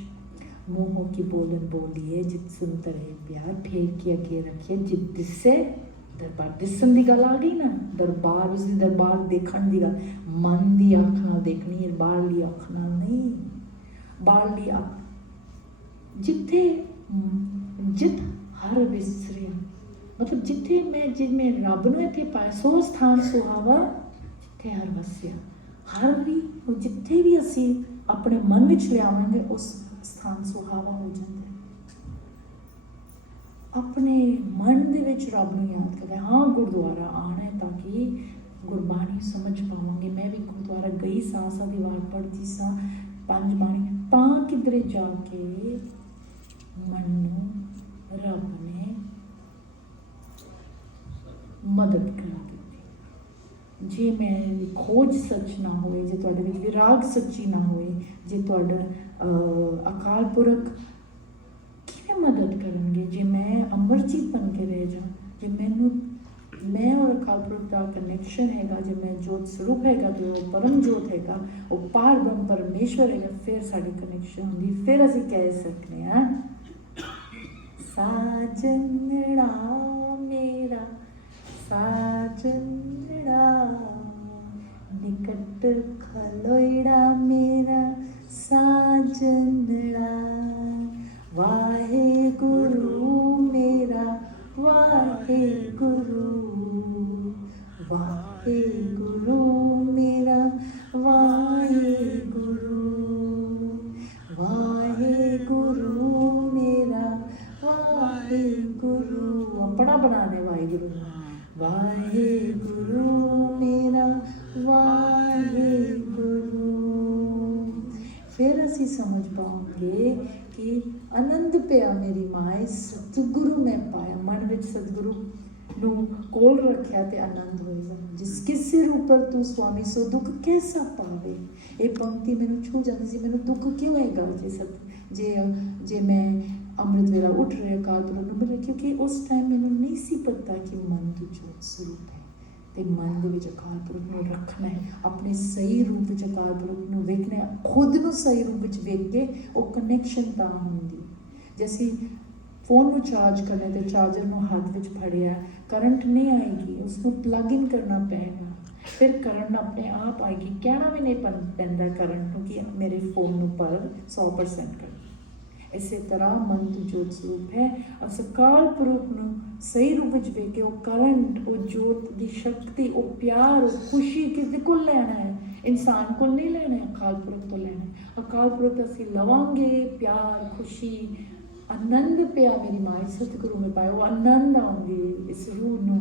ਮੋਹ ਕੀ ਬੋਲਨ ਬੋਲੀਏ ਜਿਤ ਸੁਨ ਤਰੇ ਪਿਆਰ, ਫੇਰ ਕੇ ਅੱਗੇ ਰੱਖੀਏ ਜਿਤ ਦਿਸੇ ਦਰਬਾਰ। ਦਿਸਣ ਦੀ ਗੱਲ ਆ ਗਈ ਨਾ, ਦਰਬਾਰ, ਉਸ ਦੀ ਦਰਬਾਰ ਦੇਖਣ ਦੀ ਗੱਲ, ਮਨ ਦੀ ਅੱਖ ਨਾਲ ਦੇਖਣੀ ਹੈ, ਬਾਹਰਲੀ ਅੱਖ ਨਾਲ ਨਹੀਂ। ਬਾਹਰਲੀ ਅੱਖ ਜਿੱਤ ਹਰ ਵਿਸਰਿਆ, ਮਤਲਬ ਜਿਵੇਂ ਰੱਬ ਨੂੰ ਇੱਥੇ ਪਾਇਆ, ਸੋ ਸਥਾਨ ਸੁਹਾਵਾ ਜਿੱਥੇ ਹਰ ਵਸਿਆ। ਹਰ ਵੀ ਜਿੱਥੇ ਵੀ ਅਸੀਂ ਆਪਣੇ ਮਨ ਵਿੱਚ ਲਿਆਵਾਂਗੇ ਉਸ ਸਥਾਨ ਸੁਹਾਵਾ ਹੋ ਜਾਂਦਾ ਹੈ। ਆਪਣੇ ਮਨ ਦੇ ਵਿੱਚ ਰੱਬ ਨੂੰ ਯਾਦ ਕਰਦਾ। ਹਾਂ, ਗੁਰਦੁਆਰਾ ਆਉਣਾ ਹੈ ਤਾਂ ਕਿ ਗੁਰਬਾਣੀ ਸਮਝ ਪਾਵਾਂਗੇ। ਮੈਂ ਵੀ ਗੁਰਦੁਆਰਾ ਗਈ ਸਾਂ, ਦੀ ਵਾਰ ਪੜ੍ਹਦੀ ਸਾਂ 5 ਬਾਣੀ, ਤਾਂ ਕਿਧਰੇ ਜਾ ਕੇ ਮਨ ਨੂੰ ਰੱਬ ਨੇ ਮਦਦ ਕਰਾ ਦਿੱਤੀ। ਜੇ ਮੇਰੀ ਖੋਜ ਸੱਚ ਨਾ ਹੋਏ, ਜੇ ਤੁਹਾਡੇ ਵਿੱਚ ਵਿਰਾਗ ਸੱਚੀ ਨਾ ਹੋਏ, ਜੇ ਤੁਹਾਡਾ ਅਕਾਲ ਪੁਰਖ ਕਿਵੇਂ ਮਦਦ ਕਰਨਗੇ? ਜੇ ਮੈਂ ਅਮਰਜੀਤ ਬਣ ਕੇ ਰਹਿ ਜਾ, ਜੇ ਮੈਂ ਔਰ ਅਕਾਲ ਪੁਰਖ ਦਾ ਕਨੈਕਸ਼ਨ ਹੈਗਾ, ਜੇ ਮੈਂ ਜੋਤ ਸਰੂਪ ਹੈਗਾ ਤੇ ਉਹ ਪਰਮ ਜੋਤ ਹੈਗਾ, ਉਹ ਪਾਰ ਬ੍ਰਹਮ ਪਰਮੇਸ਼ਵਰ ਹੈਗਾ, ਫਿਰ ਸਾਡੀ ਕਨੈਕਸ਼ਨ ਹੁੰਦੀ। ਫਿਰ ਅਸੀਂ ਕਹਿ ਸਕਦੇ ਹਾਂ, ਸਾਜਨੜਾ ਮੇਰਾ ਸਾਜਨੜਾ, ਨਿਕਟ ਖਲੋਇੜਾ ਮੇਰਾ ਸਾਜਨੜਾ, ਵਾਹਿਗੁਰੂ ਮੇਰਾ ਵਾਹਿਗੁਰੂ, ਵਾਹਿਗੁਰੂ ਮੇਰਾ ਵਾਹਿਗੁਰੂ, ਵਾਹਿਗੁਰੂ ਮੇਰਾ ਵਾਹਿਗੁਰੂ। ਆਪਣਾ ਬਣਾ ਦੇ ਵਾਹਿਗੁਰੂ, ਵਾਹਿਗੁਰੂ ਮੇਰਾ ਵਾਹਿਗੁਰੂ। ਫਿਰ ਅਸੀਂ ਸਮਝ ਪਾਵਾਂਗੇ ਕਿ ਆਨੰਦ ਪਿਆ ਮੇਰੀ ਮਾਏ, ਸਤਿਗੁਰੂ ਮੈਂ ਪਾਇਆ। ਮਨ ਵਿੱਚ ਸਤਿਗੁਰੂ ਨੂੰ ਕੋਲ ਰੱਖਿਆ ਤੇ ਆਨੰਦ ਹੋਏਗਾ। ਜਿਸ ਕਿਸੇ ਉੱਪਰ ਤੂੰ ਸਵਾਮੀ ਸੋ ਦੁੱਖ ਕੈਸਾ ਪਾਵੇ। ਇਹ ਪੰਕਤੀ ਮੈਨੂੰ ਛੂ ਜਾਂਦੀ ਸੀ, ਮੈਨੂੰ ਦੁੱਖ ਕਿਉਂ ਹੈਗਾ ਜੇ ਮੈਂ ਅੰਮ੍ਰਿਤ ਵੇਲਾ ਉੱਠ ਰਿਹਾ ਅਕਾਲ ਪੁਰਖ ਨੂੰ ਮਿਲ, ਕਿਉਂਕਿ ਉਸ ਟਾਈਮ ਮੈਨੂੰ ਨਹੀਂ ਸੀ ਪਤਾ ਕਿ ਮਨ ਤੋਂ ਜੋਤ ਸਰੂਪ ਹੈ ਤੇ ਮਨ ਦੇ ਵਿੱਚ ਅਕਾਲ ਪੁਰਖ ਨੂੰ ਰੱਖਣਾ ਹੈ, ਆਪਣੇ ਸਹੀ ਰੂਪ ਵਿੱਚ ਅਕਾਲ ਪੁਰਖ ਨੂੰ ਵੇਖਣਾ ਹੈ, ਖੁਦ ਨੂੰ ਸਹੀ ਰੂਪ ਵਿੱਚ ਵੇਖ ਕੇ ਉਹ ਕਨੈਕਸ਼ਨ ਤਾਂ ਹੁੰਦੀ। ਜੇ ਅਸੀਂ ਫੋਨ ਨੂੰ ਚਾਰਜ ਕਰਨਾ ਤੇ ਚਾਰਜਰ ਨੂੰ ਹੱਥ ਵਿੱਚ ਫੜਿਆ, ਕਰੰਟ ਨਹੀਂ ਆਏਗੀ, ਉਸਨੂੰ ਪਲੱਗ ਇਨ ਕਰਨਾ ਪਏਗਾ, ਫਿਰ ਕਰੰਟ ਆਪਣੇ ਆਪ ਆਏਗੀ। ਕਹਿਣਾ ਵੀ ਨਹੀਂ ਪੈਂਦਾ ਕਰੰਟ ਨੂੰ ਕਿ ਮੇਰੇ ਫੋਨ ਨੂੰ ਪਰ 100% ਕਰ। ਇਸੇ ਤਰ੍ਹਾਂ ਮਨ ਤੋਂ ਜੋਤ ਸਰੂਪ ਹੈ, ਉਸ ਅਕਾਲ ਪੁਰਖ ਨੂੰ ਸਹੀ ਰੂਪ ਵਿੱਚ ਵੇਖ ਕੇ ਉਹ ਕਰੰਟ, ਉਹ ਜੋਤ ਦੀ ਸ਼ਕਤੀ, ਉਹ ਪਿਆਰ, ਉਹ ਖੁਸ਼ੀ ਕਿਸਦੇ ਕੋਲ ਲੈਣਾ ਹੈ? ਇਨਸਾਨ ਕੋਲ ਨਹੀਂ ਲੈਣਾ, ਅਕਾਲ ਪੁਰਖ ਤੋਂ ਲੈਣਾ। ਅਕਾਲ ਪੁਰਖ ਤੋਂ ਅਸੀਂ ਲਵਾਂਗੇ ਪਿਆਰ, ਖੁਸ਼ੀ, ਆਨੰਦ ਪਿਆ ਮੇਰੀ ਮਾਂ ਸਤਿਗੁਰੂ ਨੇ ਪਾਇਆ, ਉਹ ਆਨੰਦ ਆਉਂਦੀ ਇਸ ਰੂਹ ਨੂੰ।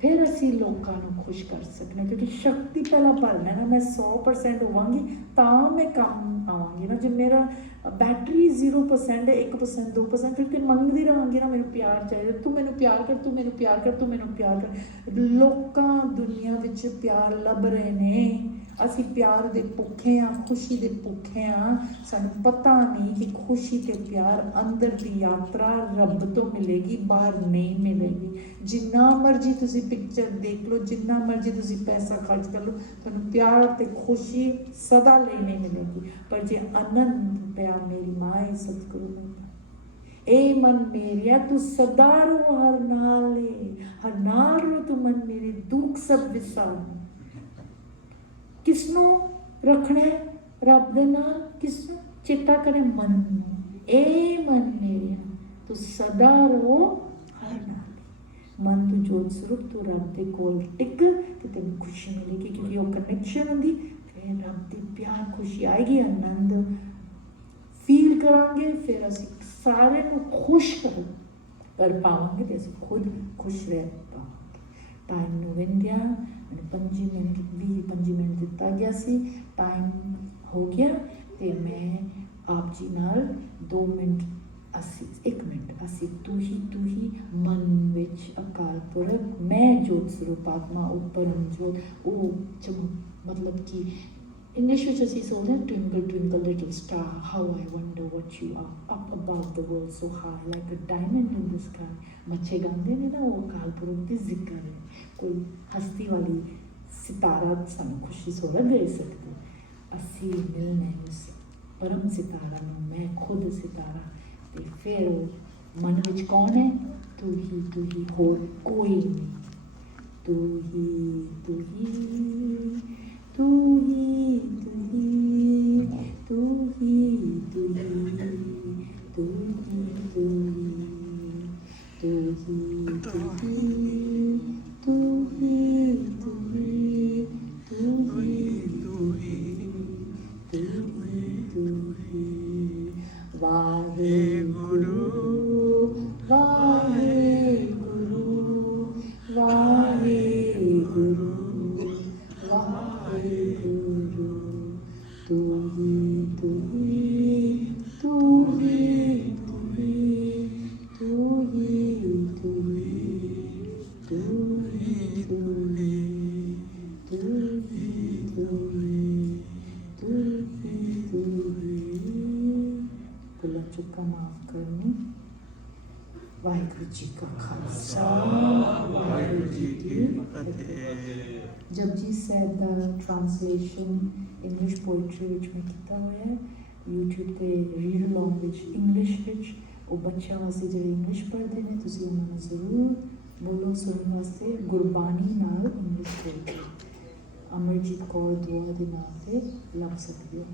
ਫਿਰ ਅਸੀਂ ਲੋਕਾਂ ਨੂੰ ਖੁਸ਼ ਕਰ ਸਕਦੇ, ਕਿਉਂਕਿ ਸ਼ਕਤੀ ਪਹਿਲਾਂ ਭਰਨਾ ਨਾ, ਮੈਂ 100% ਹੋਵਾਂਗੀ ਤਾਂ ਮੈਂ ਕੰਮ ਆਵਾਂਗੀ ਨਾ। ਜੇ ਮੇਰਾ ਬੈਟਰੀ 0% ਹੈ, 1%, 2%, ਫਿਰ ਤੇ ਮੰਗਦੀ ਰਹਾਂਗੀ ਨਾ, ਮੈਨੂੰ ਪਿਆਰ ਚਾਹੀਦਾ, ਤੂੰ ਮੈਨੂੰ ਪਿਆਰ ਕਰ, ਤੂੰ ਮੈਨੂੰ ਪਿਆਰ ਕਰ, ਤੂੰ ਮੈਨੂੰ ਪਿਆਰ ਕਰ। ਲੋਕਾਂ ਦੁਨੀਆ ਵਿੱਚ ਪਿਆਰ ਲੱਭ ਰਹੇ ਨੇ, ਅਸੀਂ ਪਿਆਰ ਦੇ ਭੁੱਖੇ ਹਾਂ, ਖੁਸ਼ੀ ਦੇ ਭੁੱਖੇ ਹਾਂ। ਸਾਨੂੰ ਪਤਾ ਨਹੀਂ ਕਿ ਖੁਸ਼ੀ ਤੇ ਪਿਆਰ ਅੰਦਰ ਦੀ ਯਾਤਰਾ ਰੱਬ ਤੋਂ ਮਿਲੇਗੀ, ਬਾਹਰ ਨਹੀਂ ਮਿਲੇਗੀ। ਜਿੰਨਾ ਮਰਜ਼ੀ ਤੁਸੀਂ ਪਿਕਚਰ ਦੇਖ ਲਓ, ਜਿੰਨਾ ਮਰਜ਼ੀ ਤੁਸੀਂ ਪੈਸਾ ਖਰਚ ਕਰ ਲਓ, ਤੁਹਾਨੂੰ ਪਿਆਰ ਤੇ ਖੁਸ਼ੀ ਸਦਾ ਲਈ ਨਹੀਂ ਮਿਲੇਗੀ। ਪਰ ਜੇ ਆਨੰਦ ਪਿਆ ਮੇਰੀ ਮਾਂ ਸਤਿਗੁਰੂ ਨੇ, ਏ ਮਨ ਮੇਰਿਆ ਤੂੰ ਸਦਾ ਰੋ ਹਰ ਨਾਲੇ, ਹਰ ਨਾਲ ਰੋ ਤੂੰ ਮਨ ਮੇਰੇ, ਦੁੱਖ ਸਭ ਵਿਸਾਰ। ਕਿਸ ਨੂੰ ਰੱਖਣਾ ਹੈ ਰੱਬ ਦੇ ਨਾਲ, ਕਿਸ ਨੂੰ ਚੇਤਾ ਕਰੇ, ਮਨ ਨੂੰ। ਏ ਮਨ ਮੇਰਿਆ ਤੂੰ ਸਦਾ ਰੋ ਹਰ ਨਾਲੇ, ਮਨ ਤੂੰ ਜੋਤ ਸਰੂਪ, ਤੂੰ ਰੱਬ ਦੇ ਕੋਲ ਟਿਕ ਤੇ ਤੈਨੂੰ ਖੁਸ਼ੀ ਮਿਲੇਗੀ, ਕਿਉਂਕਿ ਉਹ ਕਨੈਕਸ਼ਨ ਹੁੰਦੀ, ਫਿਰ ਰੱਬ ਦੀ ਪਿਆਰ ਖੁਸ਼ੀ ਆਏਗੀ, ਆਨੰਦ ਫੀਲ ਕਰਾਂਗੇ। ਫਿਰ ਅਸੀਂ ਸਾਰੇ ਨੂੰ ਖੁਸ਼ ਕਰ ਪਾਵਾਂਗੇ ਤੇ ਅਸੀਂ ਖੁਦ ਖੁਸ਼ ਰਹਿ ਪਾਵਾਂਗੇ। ਟਾਈਮ ਨੂੰ ਵੰਡਿਆ, ਮੈਨੂੰ 25 ਮਿੰਟ ਦਿੱਤਾ ਗਿਆ ਸੀ, ਟਾਈਮ ਹੋ ਗਿਆ ਤੇ ਮੈਂ ਆਪ ਜੀ ਨਾਲ 2 ਮਿੰਟ, ਅਸੀਂ 1 ਮਿੰਟ, ਅਸੀਂ ਤੂੰ ਹੀ ਮਨ ਵਿੱਚ ਅਕਾਲ ਪੁਰਖ, ਮੈਂ ਜੋਤ ਸਰੂਪ ਆਤਮਾ, ਉਹ ਪਰਮ ਜੋਤ, ਉਹ ਮਤਲਬ ਕਿ ਇੰਗਲਿਸ਼ ਵਿੱਚ ਅਸੀਂ ਸੋਚਦੇ ਹਾਂ, twinkle twinkle little star, how I wonder what you are up above the world so high like a diamond in the sky. ਬੱਚੇ ਗਾਉਂਦੇ ਨੇ ਨਾ, ਉਹ ਅਕਾਲ ਪੁਰਖ ਦੀ ਜ਼ਿਕਰ ਹੈ। ਕੋਈ ਹਸਤੀ ਵਾਲੀ ਸਿਤਾਰਾ ਸਾਨੂੰ ਖੁਸ਼ੀ ਸੋਹਰਾ ਦੇ ਸਕਦਾ, ਅਸੀਂ ਮਿਲਣਾ ਉਸ ਪਰਮ ਸਿਤਾਰਾ ਨੂੰ, ਮੈਂ ਖੁਦ ਸਿਤਾਰਾ। ਤੇ ਫਿਰ ਉਹ ਮਨ ਵਿੱਚ ਕੌਣ ਹੈ, ਤੂੰ ਹੀ, ਹੋਰ ਕੋਈ ਨਹੀਂ, ਤੂੰ ਹੀ, ਤੂੰ ਹੀ, ਤੂੰ ਹੀ, ਤੂੰ ਹੀ, ਤੂੰ ਹੀ, ਤੂੰ ਹੀ, ਤੂੰ ਹੀ, ਤੂੰ ਹੀ, ਤੂੰ ਹੀ, ਤੂੰ ਹੀ, ਤੂੰ ਹੀ, ਤੂੰ ਹੀ, ਤੂੰ ਹੀ, ਵਾਹਿਗੁਰੂ, ਵਾਹਿਗੁਰੂ, ਵਾਹਿਗੁਰੂ, ਵਾਹਿਗੁਰੂ, ਤੂੰ ਹੀ, ਤੂੰ ਹੀ, ਤੂੰ ਹੀ, ਤੂੰ ਹੀ, ਤੂੰ ਹੀ, ਤੂੰ ਹੀ, ਤੂੰ ਹੀ, ਤੂੰ ਹੀ, ਤੂੰ ਹੀ, ਤੂੰ ਹੀ, ਭੁੱਲਾਂ ਚੁੱਕਾਂ ਮਾਫ਼ ਕਰਨੀ। ਵਾਹਿਗੁਰੂ ਜੀ ਕਾ ਖਾਲਸਾ, ਵਾਹਿਗੁਰੂ ਜੀ ਕੀ ਫਤਿਹ। ਜਪਜੀ ਸਾਹਿਬ ਦਾ ਟ੍ਰਾਂਸਲੇਸ਼ਨ ਇੰਗਲਿਸ਼ ਪੋਇਟਰੀ ਵਿੱਚ ਮੈਂ ਕੀਤਾ ਹੋਇਆ ਹੈ, YouTube ਤੇ ਰੀਡ ਅਲੋਂਗ ਵਿੱਚ ਇੰਗਲਿਸ਼ ਵਿੱਚ। ਉਹ ਬੱਚਿਆਂ ਵਾਸਤੇ ਜਿਹੜੇ ਇੰਗਲਿਸ਼ ਪੜ੍ਹਦੇ ਨੇ, ਤੁਸੀਂ ਉਹਨਾਂ ਨੂੰ ਜ਼ਰੂਰ ਬੋਲੋ ਸੁਣਨ ਵਾਸਤੇ, ਗੁਰਬਾਣੀ ਨਾਲ ਇੰਗਲਿਸ਼ ਪੋਇਟਰੀ। ਅਮਰਜੀਤ ਕੌਰ ਦੁਆ ਦੇ ਨਾਮ ਤੇ ਲੱਭ ਸਕਦੇ ਹੋ।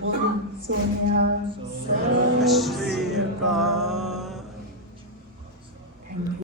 ਬੋਲ ਸੋਨਿਆ, ਸਤਿ ਸ਼੍ਰੀ ਅਕਾਲ। Thank you.